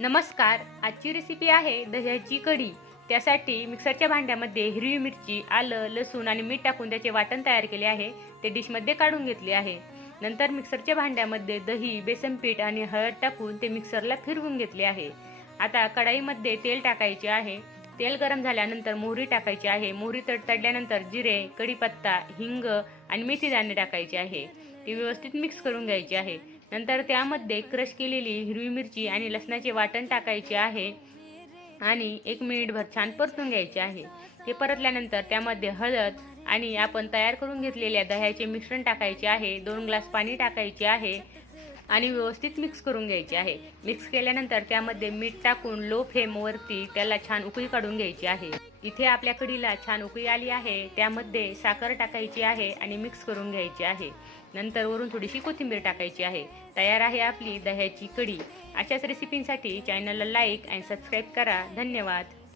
नमस्कार, आजची रेसिपी आहे दह्याची कढी। त्यासाठी मिक्सरच्या भांड्यामध्ये हिरवी मिरची, आलं, लसूण आणि मीठ टाकून त्याचे वाटण तयार केले आहे। ते डिशमध्ये काढून घेतले आहे। नंतर मिक्सरच्या भांड्यामध्ये दही, बेसन पीठ आणि हळद टाकून ते मिक्सरला फिरवून घेतले आहे। आता कढईमध्ये तेल टाकायचे आहे। तेल गरम झाल्यानंतर मोहरी टाकायची आहे। मोहरी तडतडल्यानंतर जिरे, कढीपत्ता, हिंग आणि मेथीदाणे टाकायचे आहे। ते व्यवस्थित मिक्स करून घ्यायचे आहे। नंतर त्यामध्ये क्रश केलेली हिरवी मिरची आणि लसणाचे वाटण टाकायचे आहे आणि 1 मिनिटभर छान परतून घ्यायचे आहे। ते परतल्यानंतर त्यामध्ये हळद आणि आपण तयार करून घेतलेल्या दह्याचे मिश्रण टाकायचे आहे। 2 ग्लास पाणी टाकायचे आहे आणि व्यवस्थित मिक्स करून घ्यायचे आहे। मिक्स केल्यानंतर त्यामध्ये मीठ टाकून लो फ्लेमवरती त्याला छान उकळी काढून घ्यायची आहे। इथे आपल्या कढीला छान उकळी आली आहे। त्यामध्ये साखर टाकायची आहे आणि मिक्स करून घ्यायची आहे। नंतर वरून थोडीशी कोथिंबीर टाकायची आहे। तयार आहे आपली दह्याची कढी। अशाच रेसिपींसाठी चॅनलला लाईक आणि सबस्क्राईब करा। धन्यवाद।